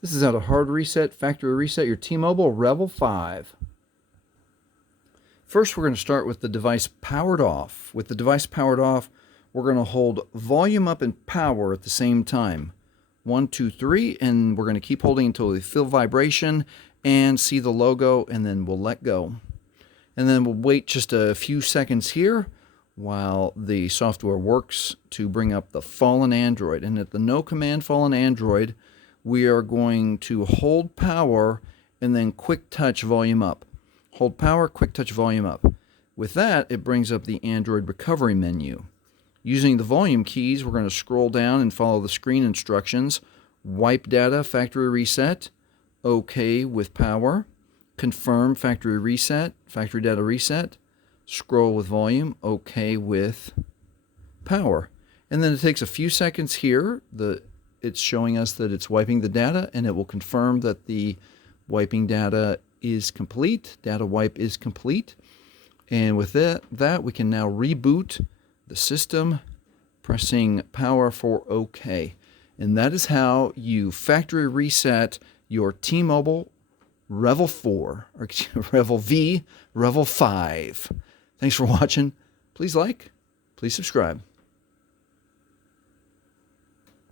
This is how to hard reset, factory reset your T-Mobile Revvl 5. First, we're going to start with the device powered off. With the device powered off, we're going to hold volume up and power at the same time. 1, 2, 3, and we're going to keep holding until we feel vibration and see the logo, and then we'll let go. And then we'll wait just a few seconds here while the software works to bring up the fallen Android. And at the no command fallen Android, we are going to hold power and then quick touch volume up. Hold power, quick touch volume up. With that, it brings up the Android recovery menu. Using the volume keys, we're going to scroll down and follow the screen instructions. Wipe data, factory reset, OK with power, confirm factory reset, factory data reset, scroll with volume, OK with power. And then it takes a few seconds here. It's showing us that it's wiping the data, and it will confirm that the wiping data is complete. Data wipe is complete. And with that we can now reboot the system, pressing power for OK. And that is how you factory reset your T-Mobile Revvl 4, or Revvl V, Revvl 5. Thanks for watching. Please like, please subscribe.